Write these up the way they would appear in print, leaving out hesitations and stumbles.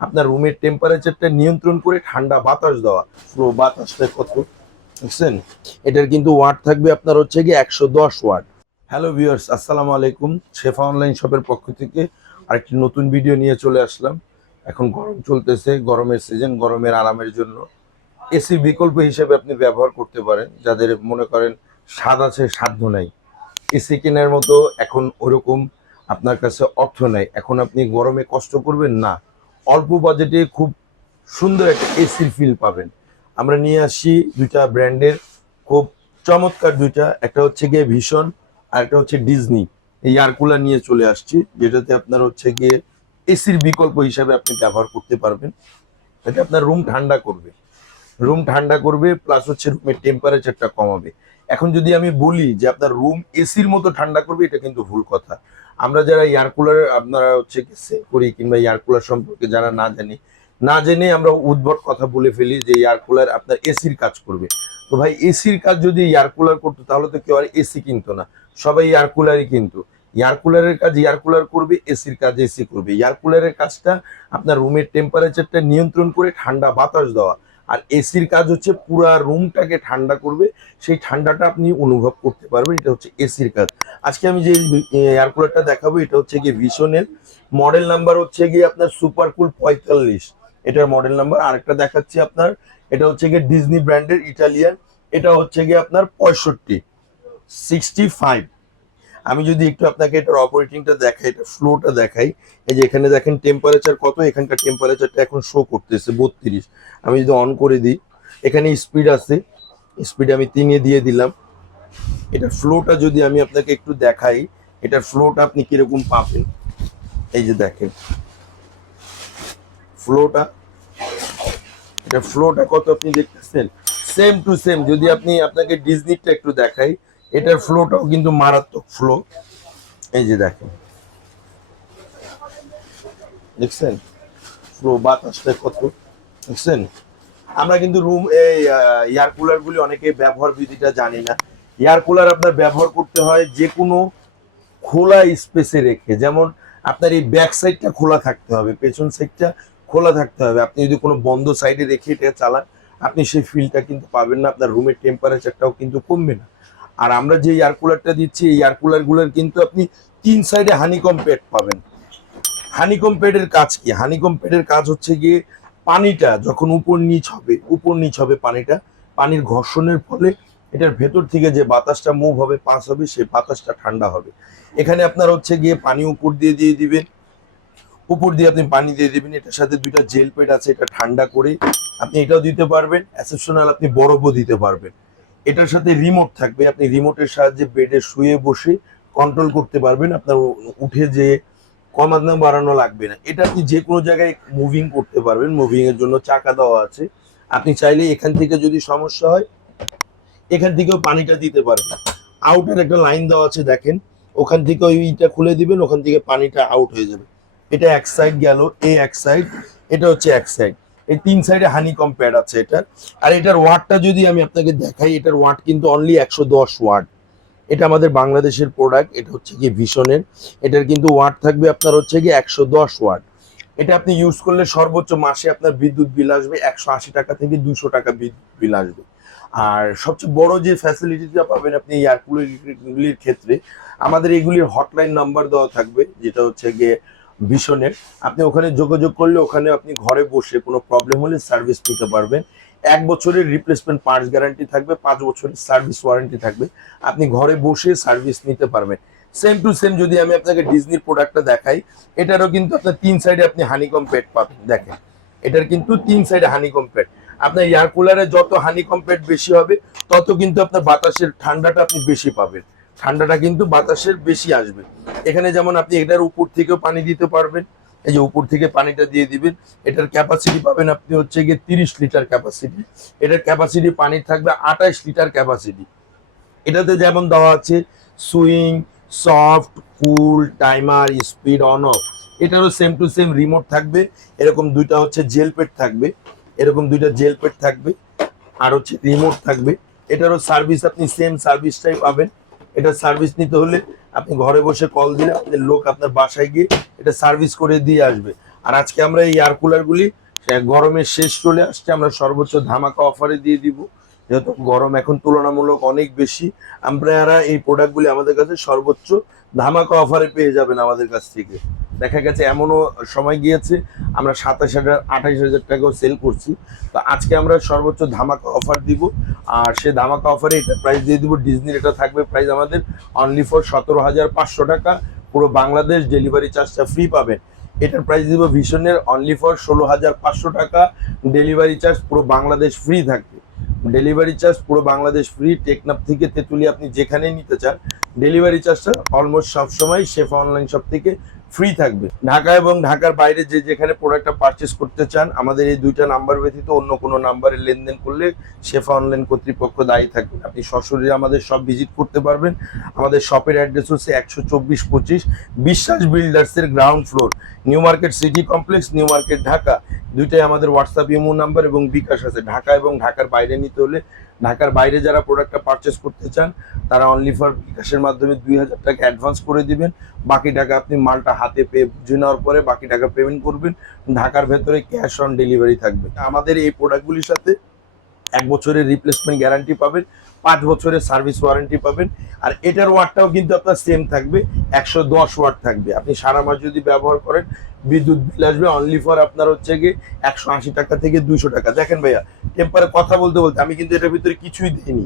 আপনার রুমের টেম্পারেচারটা নিয়ন্ত্রণ করে ঠান্ডা বাতাস দেওয়া। ফ্লো বাতাসটা কত বুঝছেন? এটার কিন্তু ওয়াট থাকবে আপনার হচ্ছে গিয়ে 110 ওয়াট। হ্যালো ভিউয়ার্স, আসসালামু আলাইকুম। শেফা অনলাইন শপের পক্ষ থেকে আরেকটি নতুন ভিডিও নিয়ে চলে আসলাম। এখন গরম চলতেছে, গরমের সিজন, গরমের আরামের জন্য এসির বিকল্প হিসেবে আপনি ব্যবহার করতে পারেন। যাদের মনে করেন স্বাদ আছে সাধ্য নাই, এসি কেনার মতো এখন ওরকম আপনার কাছে অর্থ নাই, এখন আপনি গরমে কষ্ট করবেন না, অল্প বাজেটে খুব সুন্দর একটা এসির ফিল পাবেন। আমরা নিয়ে আসি দুইটা ব্র্যান্ডের খুব চমৎকার দুইটা, একটা হচ্ছে গিয়ে ভীষণ আর একটা হচ্ছে ডিজনি। এই এয়ার কুলার নিয়ে চলে আসছি, যেটাতে আপনার হচ্ছে গিয়ে এসির বিকল্প হিসাবে আপনি ব্যবহার করতে পারবেন। এটা আপনার রুম ঠান্ডা করবে, রুম ঠান্ডা করবে, প্লাস হচ্ছে রুমের টেম্পারেচারটা কমাবে। এখন যদি আমি বলি যে আপনার রুম এসির মতো ঠান্ডা করবে, এটা কিন্তু ভুল কথা। আমরা যারা এয়ার কুলার আপনারা হচ্ছে সেল করি কিংবা এয়ার কুলার সম্পর্কে যারা না জানি, না জেনে আমরা উদ্ভট কথা বলে ফেলি যে এয়ার কুলার আপনার এসির কাজ করবে। তো ভাই, এসির কাজ যদি এয়ার কুলার করতো তাহলে তো কেউ আর এসি কিনতো না, সবাই এয়ার কুলারই কিনতো। এয়ার কুলারের কাজ এয়ার কুলার করবে, এসির কাজ এসি করবে। এয়ার কুলারের কাজটা আপনার রুমের টেম্পারেচারটা নিয়ন্ত্রণ করে ঠান্ডা বাতাস দেওয়া, আর এসির কাজ হচ্ছে পুরা রুমটাকে ঠান্ডা করবে, সেই ঠান্ডাটা আপনি অনুভব করতে পারবেন। এটা হচ্ছে এসির কাজ। আজকে আমি যে এয়ার কুলারটা দেখাবো, এটা হচ্ছে গিয়ে ভীষণের, মডেল নাম্বার হচ্ছে গিয়ে আপনার সুপার কুল 45, এটার মডেল নাম্বার। আরেকটা দেখাচ্ছি আপনার, এটা হচ্ছে গিয়ে ডিজনি ব্র্যান্ডের ইটালিয়ান, এটা হচ্ছে গিয়ে আপনার 65। আমি যদি একটু আপনাকে এটার অপারেটিংটা দেখাই, এটা ফ্লোটা দেখাই। এই যে এখানে দেখেন টেম্পারেচার কত, এখানকার টেম্পারেচারটা এখন শো করতেছে 32। আমি যদি অন করে দিই, এখানে স্পিড আছে, স্পিড আমি 3-এ দিয়ে দিলাম। এটার ফ্লোটা যদি আমি আপনাকে একটু দেখাই, এটার ফ্লোটা আপনি কিরকম পাবেন, এই যে দেখেন ফ্লোটা, এটা ফ্লোটা কত আপনি দেখতেছেন, সেম টু সেম। যদি আপনি আপনাকে ডিজনিটা একটু দেখাই, এটার ফ্লোটাও কিন্তু মারাত্মক ফ্লো। এই যে দেখেন, দেখছেন ফ্লো বাতাসটা কত, দেখছেন? আমরা কিন্তু রুম এই এয়ার কুলার গুলি অনেকে ব্যবহার বিধিটা জানি না। এয়ার কুলার আপনার ব্যবহার করতে হয় যে কোনো খোলা স্পেসে রেখে, যেমন আপনার এই ব্যাক সাইডটা খোলা থাকতে হবে, পেছন সাইডটা খোলা থাকতে হবে। আপনি যদি কোনো বন্ধ সাইডে রেখে এটা চালান, আপনি সেই ফিলটা কিন্তু পাবেন না, আপনার রুমের টেম্পারেচারটাও কিন্তু কমবে না। আর আমরা যে এয়ার কুলারটা দিচ্ছি, এই এয়ার কুলার গুলোর কিন্তু আপনি 3 সাইডে হানিকম প্যাড পাবেন। হানিকম প্যাডের কাজ কি? হানিকম প্যাডের কাজ হচ্ছে গিয়ে পানিটা যখন উপর নিচ হবে পানিটা, পানির ঘর্ষণের ফলে এটার ভেতর থেকে যে বাতাসটা মুভ হবে, পাস হবে, সেই বাতাসটা ঠান্ডা হবে। এখানে আপনার হচ্ছে গিয়ে পানি উপর দিয়ে দিয়ে দিবেন, উপর দিয়ে আপনি পানি দিয়ে দিবেন। এটার সাথে দুইটা জেল প্যাড আছে, এটা ঠান্ডা করে আপনি এটাও দিতে পারবেন, এক্সেপশনাল আপনি বরফও দিতে পারবেন। এটার সাথে রিমোট থাকবে, আপনি রিমোটের সাহায্যে বেডে শুয়ে বসে কন্ট্রোল করতে পারবেন, আপনার উঠে যে কমানো বাড়ানো লাগবে না। এটা আপনি যে কোনো জায়গায় মুভিং করতে পারবেন, মুভিং এর জন্য চাকা দেওয়া আছে। আপনি চাইলে এখান থেকে যদি সমস্যা হয়, এখান থেকেও পানিটা দিতে পারবেন। আউটের একটা লাইন দেওয়া আছে দেখেন, ওখান থেকে ওইটা খুলে দিবেন, ওখান থেকে পানিটা আউট হয়ে যাবে। এটা এক সাইড গেল, এক সাইড, এটা হচ্ছে এক সাইড। এই 3 সাইডে হানিকম প্যাড আছে এটার। আর এটার ওয়াটটা যদি আমি আপনাকে দেখাই, এটার ওয়াট কিন্তু অনলি 110 ওয়াট। এটা আমাদের বাংলাদেশের প্রোডাক্ট, এটা হচ্ছে গিয়ে ভীষণের। এটার কিন্তু ওয়াট থাকবে আপনার হচ্ছে গিয়ে 110 ওয়াট। এটা আপনি ইউজ করলে সর্বোচ্চ মাসে আপনার বিদ্যুৎ বিল আসবে 180 টাকা থেকে 200 টাকা বিদ্যুৎ বিল আসবে। আর সবচেয়ে বড় যে ফ্যাসিলিটিটা পাবেন আপনি এয়ার কুলারগুলির ক্ষেত্রে, আমাদের এগুলির হটলাইন নাম্বার দেওয়া থাকবে, যেটা হচ্ছে গিয়ে ভীষণের। আপনি ওখানে যোগাযোগ করলে ওখানে আপনি ঘরে বসে কোনো প্রবলেম হলে সার্ভিস নিতে পারবেন। 1 বছরের রিপ্লেসমেন্ট পার্টস গ্যারান্টি থাকবে, 5 বছরের সার্ভিস ওয়ারেন্টি থাকবে। আপনি ঘরে বসে সার্ভিস নিতে পারবেন। সেম টু সেম যদি আমি আপনাকে ডিজনির প্রোডাক্টটা দেখাই, এটারও কিন্তু আপনার 3 সাইডে আপনি হানিকম প্যাড পাবেন। দেখেন, এটার কিন্তু 3 সাইডে হানিকম প্যাড। আপনার এয়ার কুলারে যত হানিকম প্যাড বেশি হবে, তত কিন্তু আপনার বাতাসের ঠান্ডাটা আপনি বেশি পাবেন, ঠান্ডাটা কিন্তু বাতাসের বেশি আসবে। এখানে যেমন আপনি এটার উপর থেকেও পানি দিতে পারবেন, এই যে উপর থেকে পানিটা দিয়ে দিবেন। এটার ক্যাপাসিটি পাবেন আপনি হচ্ছে গিয়ে 30 লিটার ক্যাপাসিটি। এটার ক্যাপাসিটি পানির থাকবে 28 লিটার ক্যাপাসিটি। এটাতে যেমন দেওয়া আছে swing, soft, cool, timer, speed, on of. এটারও সেম টু সেম রিমোট থাকবে। এরকম দুইটা হচ্ছে জেল পেড থাকবে, এরকম দুইটা জেল পেড থাকবে, আর হচ্ছে রিমোট থাকবে। এটারও সার্ভিস আপনি সেম সার্ভিসটাই পাবেন। এটা সার্ভিস নিতে হলে আপনি ঘরে বসে কল দিলে আপনার লোক আপনার বাসায় গিয়ে এটা সার্ভিস করে দিয়ে আসবে। আর আজকে আমরা এই এয়ার কুলারগুলি গরমের শেষ চলে আসছে, আমরা সর্বোচ্চ ধামাকা অফারে দিয়ে দিব। যেহেতু গরম এখন তুলনামূলক অনেক বেশি, আপনারা এই প্রোডাক্টগুলি আমাদের কাছে সর্বোচ্চ ধামাকা অফারে পেয়ে যাবেন আমাদের কাছ থেকে। দেখা গেছে এমনও সময় গিয়েছে আমরা 27,000 28,000 টাকাও সেল করছি। তো আজকে আমরা সর্বোচ্চ ধামাকা অফার দিব। আর সে ধামাকা অফারে এটা প্রাইস দিয়ে দিব, ডিজনির এটা থাকবে প্রাইস আমাদের অনলি ফর 17,500 টাকা। পুরো বাংলাদেশ ডেলিভারি চার্জটা ফ্রি পাবেন। এটার প্রাইস দিব ভীষণের অনলি ফর 16,500 টাকা। ডেলিভারি চার্জ পুরো বাংলাদেশ ফ্রি থাকবে। ডেলিভারি চার্জ পুরো বাংলাদেশ ফ্রি। টেকনাফ থেকে তেঁতুলিয়া আপনি যেখানেই নিতে চান, ডেলিভারি চার্জটা অলমোস্ট সবসময় শেফা অনলাইন শপ থেকে ফ্রি থাকবে। ঢাকা এবং ঢাকার বাইরে যে যেখানে প্রোডাক্টটা পারচেস করতে চান, আমাদের এই দুইটা নাম্বার ব্যতীত অন্য কোনো নাম্বারে লেনদেন করলে শেফা অনলাইন কর্তৃপক্ষ দায়ী থাকবে। আপনি সরাসরি আমাদের শপ ভিজিট করতে পারবেন। আমাদের শপের অ্যাড্রেস হচ্ছে 124-25 বিশ্বাস বিল্ডার্সের ground floor, new market city complex, new market, Dhaka. দুইটাই আমাদের হোয়াটসঅ্যাপ ইমো নাম্বার এবং বিকাশ আছে। ঢাকা এবং ঢাকার বাইরে নিতে হলে, ঢাকার বাইরে যারা প্রোডাক্টটা পারচেস করতে চান তারা অনলি ফর বিকাশের মাধ্যমে 2,000 টাকা অ্যাডভান্স করে দিবেন। বাকি টাকা আপনি মালটা হাতে পেয়ে বুঝে নেওয়ার পরে বাকি টাকা পেমেন্ট করবেন। ঢাকার ভেতরে ক্যাশ অন ডেলিভারি থাকবে। আমাদের এই প্রোডাক্টগুলির সাথে 1 বছরের রিপ্লেসমেন্ট গ্যারান্টি পাবেন, 5 বছরের সার্ভিস ওয়ারেন্টি পাবেন। আর এটার ওয়াটটাও কিন্তু আপনার সেম থাকবে, 110 ওয়াট থাকবে। আপনি সারা মাস যদি ব্যবহার করেন বিদ্যুৎ বিল আসবে অনলি ফর আপনার হচ্ছে গিয়ে 180 টাকা থেকে 200 টাকা। দেখেন ভাইয়া, টেম্পারে কথা বলতে বলতে আমি কিন্তু এটার ভিতরে কিছুই দিইনি,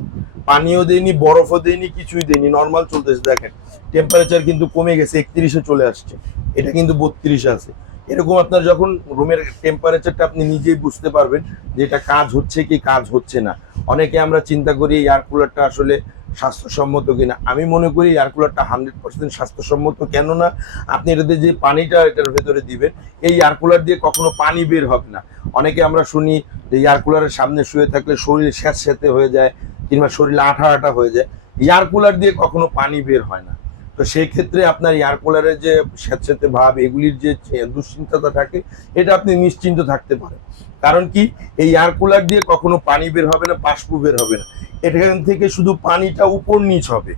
পানিও দেইনি, বরফও দেইনি, কিছুই দেইনি, নর্মাল চলতেছে। দেখেন টেম্পারেচার কিন্তু কমে গেছে, 31-এ চলে আসছে, এটা কিন্তু 32 আছে। এরকম আপনার যখন রুমের টেম্পারেচারটা আপনি নিজেই বুঝতে পারবেন যে এটা কাজ হচ্ছে কি কাজ হচ্ছে না। অনেকে আমরা চিন্তা করি এয়ার কুলারটা আসলে স্বাস্থ্যসম্মত কিনা। আমি মনে করি এয়ার কুলারটা 100% স্বাস্থ্যসম্মত। কেননা আপনি এটাতে যে পানিটা এটার ভেতরে দিবেন, এই এয়ার কুলার দিয়ে কখনো পানি বের হবে না। অনেকে আমরা শুনি যে এয়ার কুলারের সামনে শুয়ে থাকলে শরীর স্যাঁতস্যাঁতে হয়ে যায় কিংবা শরীর আঠা আঠা হয়ে যায়। এয়ার কুলার দিয়ে কখনো পানি বের হয় না। তো সেই ক্ষেত্রে আপনার এয়ার কুলারের যে স্যাঁতস্যাঁতে ভাব, এগুলির যে দুশ্চিন্তাটা থাকে, এটা আপনি নিশ্চিন্ত থাকতে পারেন। কারণ কি, এই এয়ার কুলার দিয়ে কখনো পানি বের হবে না, বাষ্প বের হবে না। এখান থেকে শুধু পানিটা উপর নিচ হবে,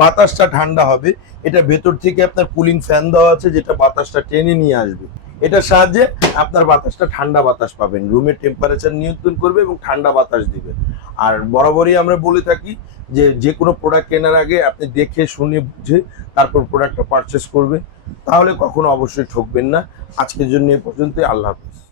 বাতাসটা ঠান্ডা হবে। এটা ভেতর থেকে আপনার কুলিং ফ্যান দেওয়া আছে যেটা বাতাসটা টেনে নিয়ে আসবে। এটার সাহায্যে আপনার বাতাসটা ঠান্ডা বাতাস পাবেন, রুমের টেম্পারেচার নিয়ন্ত্রণ করবে এবং ঠান্ডা বাতাস দিবে। আর বরাবরই আমরা বলে থাকি যে যে কোনো প্রোডাক্ট কেনার আগে আপনি দেখে শুনে বুঝে তারপর প্রোডাক্টটা পারচেস করবেন, তাহলে কখনো অবশ্যই ঠকবেন না। আজকের জন্য এ পর্যন্তই। আল্লাহ হাফেজ।